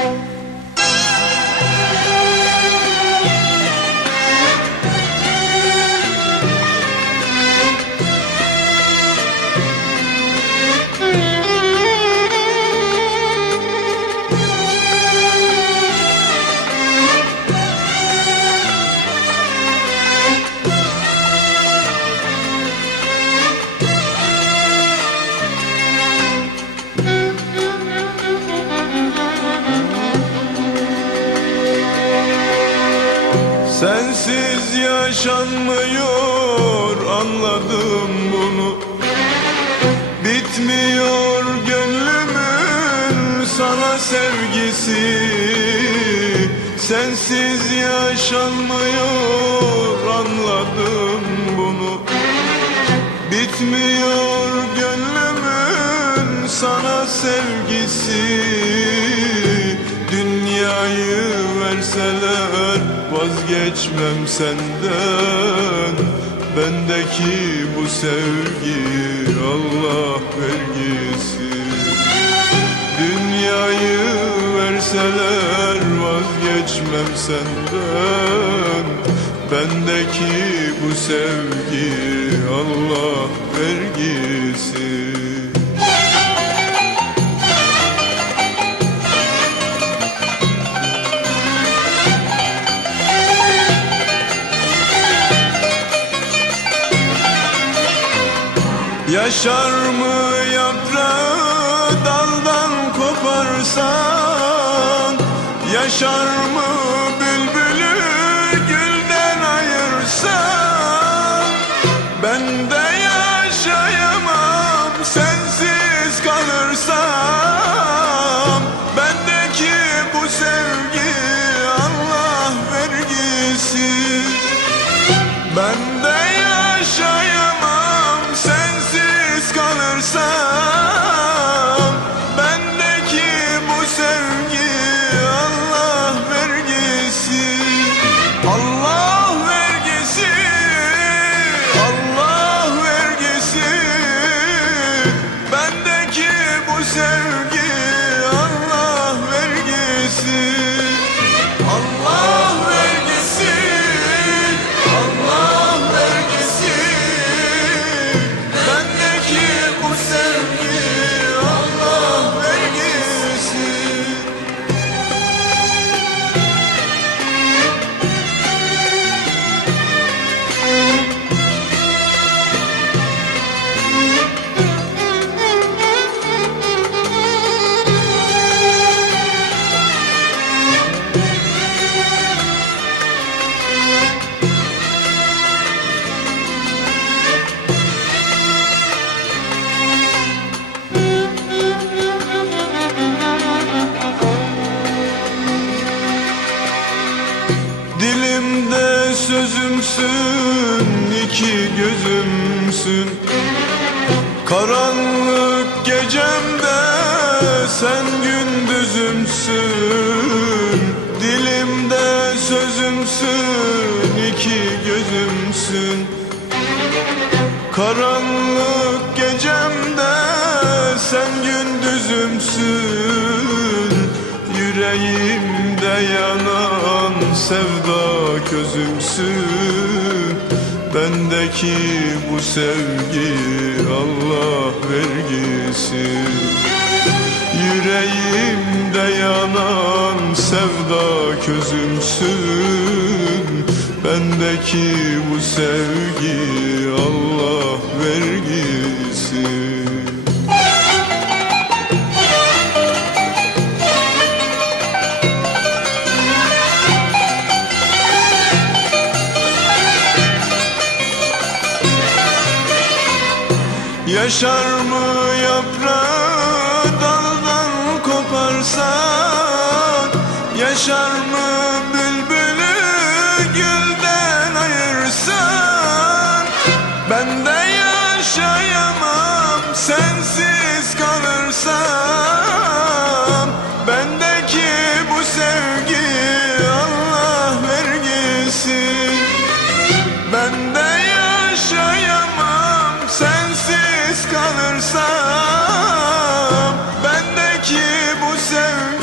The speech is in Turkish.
Bye. Sensiz yaşanmıyor anladım bunu. Bitmiyor gönlümün sana sevgisi. Sensiz yaşanmıyor anladım bunu. Bitmiyor gönlümün sana sevgisi. Dünyayı verseler vazgeçmem senden. Bendeki bu sevgi Allah vergisi. Dünyayı verseler vazgeçmem senden. Bendeki bu sevgi Allah vergisi Yaşar mı yaprağı daldan koparsan? Yaşar mı bülbülü gülden ayırsan? Ben de yaşayamam sensiz kalırsam. Bendeki bu sevgi Allah vergisi. Ben de yaşayamam sözümsün, iki gözümsün. Karanlık gecemde sen gündüzümsün. Dilimde sözümsün, iki gözümsün. Karanlık gecemde sen gündüzümsün. Yüreğimde yanan sevda közümsün. Bendeki bu sevgi Allah vergisi. Yüreğimde yanan sevda közümsün. Bendeki bu sevgi Allah vergisi Yaşar mı yaprağı daldan koparsan? Yaşar mı bülbülü gülden ayırsan? Ben de yaşayamam sensiz bu sevgi